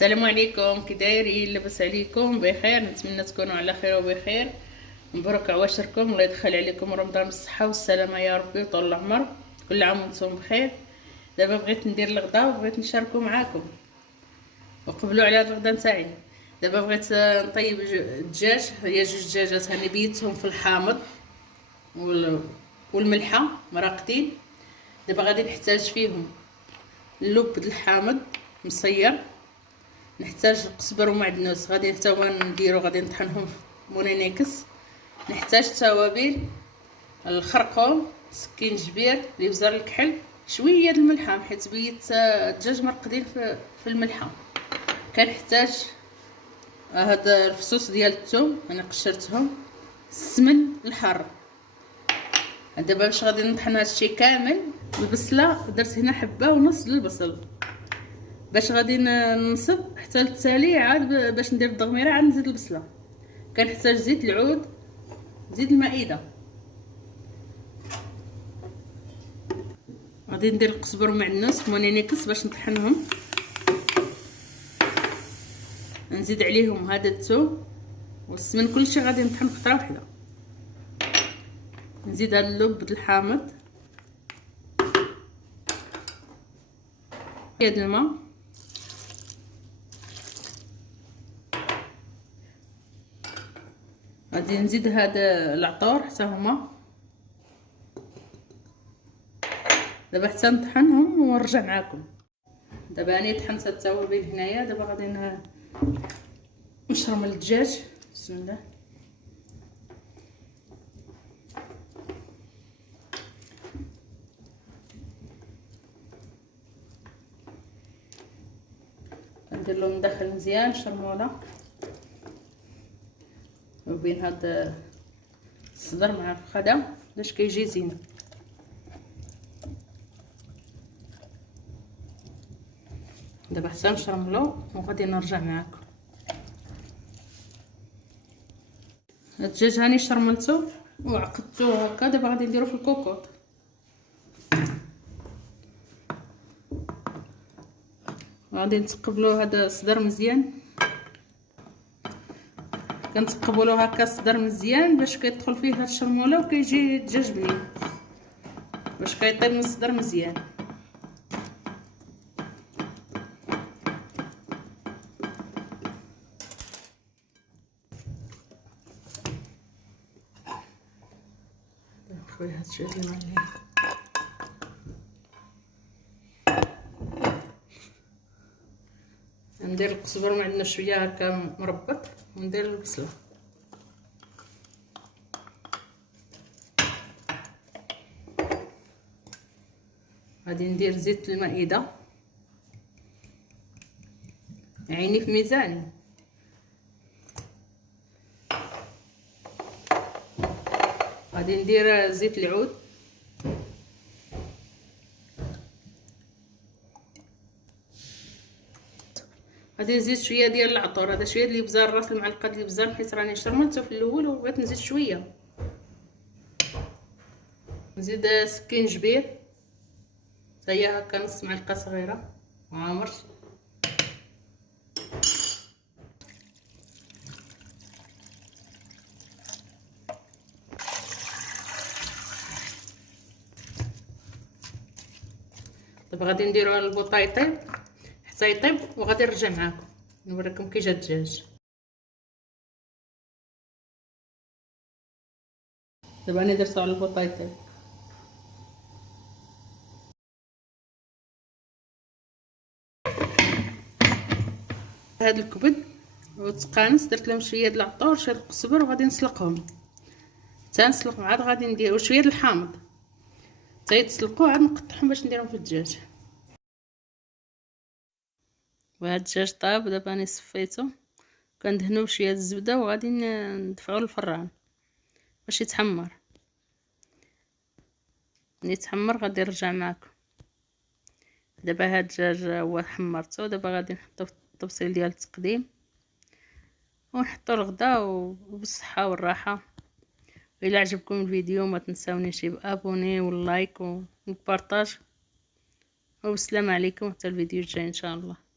السلام عليكم، كي دايرين؟ لاباس عليكم؟ بخير، نتمنى تكونوا على خير وبخير. مبروك عواشركم، الله يدخل عليكم رمضان بالصحه والسلامه يا ربي وطول العمر. كل عام وانتم بخير. دابا بغيت ندير الغدا وبغيت نشاركو معاكم وقبلوا على هذا الغدا نتاعي. دابا بغيت نطيب الدجاج. هي جوج دجاجات هاني بيتهم في الحامض والملحه مراقدين. دابا غادي نحتاج فيهم اللب الحامض مصير، نحتاج القزبر ومعدنوس غادي حتى هو نديرو، غادي نطحنهم في مونينيكس. نحتاج التوابل، الخرقوم، سكينجبير، الابزار، الكحل، شويه الملحه حيت بيت الدجاج مرقدين في الملحه. كنحتاج هذا الفصوص ديال الثوم انا قشرتهم، السمن الحار. دابا باش غادي نطحن هادشي كامل. البصله درت هنا حبه ونص البصل باش غادي ننصب حتى للتالي، عاد باش ندير الدغميره عاد نزيد البصله. كنحتاج زيت العود، زيت المائده. غادي ندير القزبر ومعدنوس مونينيكس باش نطحنهم، نزيد عليهم هذا الثوم والسمن، كلشي غادي نطحن خطره واحده. نزيد هذا اللب الحامض، هاد الماء، غادي نزيد هذا العطور حتى هما. دابا حتى نطحنهم ونرجع معاكم. دابا اني طحنت التوابل هنايا. دابا غادي نشرم الدجاج. بسم الله. ندير له مدخل مزيان شرموله، وبين هاد الصدر مع الخدم باش كيجي زين. دابا حتى نشرملو وغادي نرجع معاكم. الدجاج هاني شرملته وعقدته هكا. دابا غادي نديرو في الكوكوط. غادي نتقبلو هذا الصدر مزيان، كنتقبلو هكا الصدر مزيان باش كيدخل فيه هاد الشرموله وكيجي الدجاج بنين، باش كيطيب من الصدر مزيان. خويا هادشي اللي معليه. ندير القزبر معندنا شويه هكا مربط، وندير البصله. غادي ندير زيت المائده، عيني في ميزاني. غادي ندير زيت العود، غادي نزيد شويه ديال العطور. هذا شويه ديال الابزار، راس المعلقه ديال الابزار حيت راني شرملته في الاول وبغيت نزيد شويه. نزيد سكينجبير حتى هي هكا نص معلقه صغيره وعامر. دابا غادي نديرو البوطه يطيب حتى يطيب وغادي نرجع معاكم نوريكم كي جا الدجاج. دابا انا درتو على البوطه يطيب. هاد الكبد وتقانس درت لهم شويه د العطور شويه القزبر وغادي نسلقهم حتى نسلقهم. عاد غادي ندير شويه د الحامض حتى يتسلقوا، عاد نقطعهم باش نديرهم في الدجاج. وهاد الدجاج طاب. دابا راني صفيته، كندهنوه بشويه الزبده وغادي ندفعوه للفران باش يتحمر. ملي يتحمر غادي نرجع معكم. دابا هاد الدجاج هو حمرته. دابا غادي نحطو في الطبسيل ديال التقديم ونحطو الغدا وبالصحه والراحه. الا عجبكم الفيديو ما تنساونيش بابوني واللايك والبارطاج. والسلام عليكم حتى الفيديو الجاي ان شاء الله.